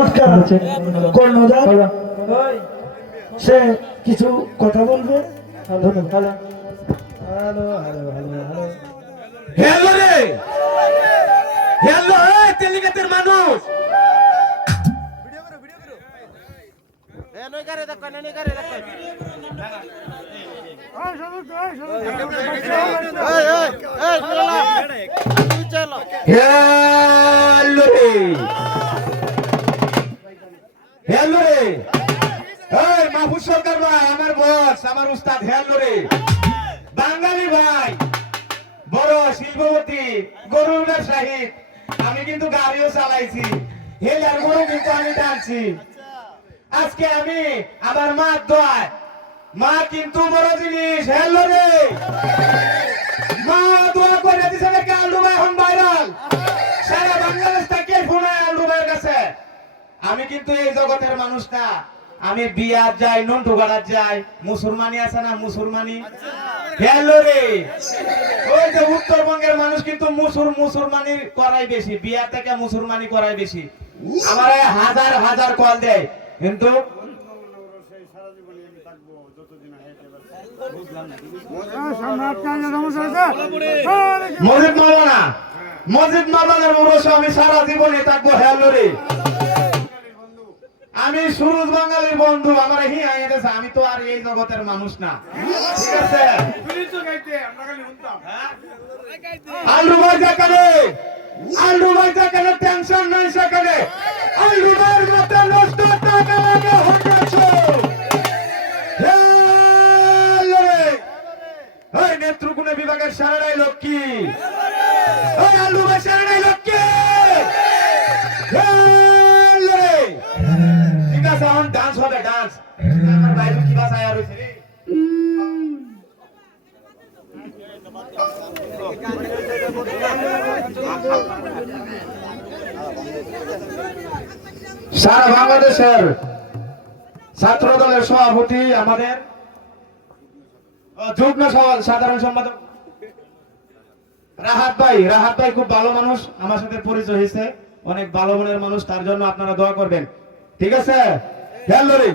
চমৎকার কর্ণধার সে কিছু কথা বলবে। ধন্যবাদ। হ্যালো রে, হ্যালো তেলিগাতের মানুষ, হ্যালো রে, হ্যালো রে, এই মাহফুজ সরকার ভাই, আমার বস, আমার উস্তাদ, হ্যালো রে বাঙালি ভাই, বড় শিল্পপতি, গরুর ব্যবসায়ী, আমি কিন্তু গাড়িও চালাইছি, হেলার গরু কিন্তু আমি টানছি। আজকে আমি আমার মা দোয়ায়, মা কিন্তু বড় জিনিস। হ্যালো রে, মা দোয়া করে দিছে নাকি আলু ভাই এখন ভাইরাল, সারা বাংলাদেশ থেকে ফোন হয় আলু ভাইয়ের কাছে। আমি কিন্তু এই জগতের মানুষ না, আমি বিয়ার যাই, নন্টুগাড়ার যাই, মুসলমানি আছে না মুসলমানি। হ্যালো রে, ওই যে উত্তরবঙ্গের মানুষ কিন্তু মুসলমানি করাই বেশি, বিয়া থেকে মুসলমানি করাই বেশি। আমার হাজার হাজার কল দেয়, কিন্তু মসজিদ মাওলানার মুরশ আমি সারা জীবনে থাকবো। হ্যালো রে, আমি সুরজ বাঙালির বন্ধু, আমার আমি তো আর এই জগতের মানুষ না, ঠিক আছে। আলু ভাই যেখানে, আলু ভাই যেখানে টেনশন নাই সেখানে আলু ভাইয়ের মতো নষ্ট টাকা লাগে হচ্ছে। এই নেত্রকোনা বিভাগের সারাই লক্ষ্মী, ওই আলু ভাই সারাই লক্ষ্মী। ঠিক আছে, এখন ডান্স হবে, ডান্স। আমার ভাই কি বাসায় আর হইছে রে, সারা বাংলাদেশের ছাত্র দলের সভাপতি, আমাদের যুগ্ম সাধারণ সম্পাদক রাহাত ভাই। রাহাত ভাই খুব ভালো মানুষ, আমার সাথে পরিচয় হয়েছে, অনেক ভালো মনের মানুষ, তার জন্য আপনারা দোয়া করবেন, ঠিক আছে। হ্যালো রে,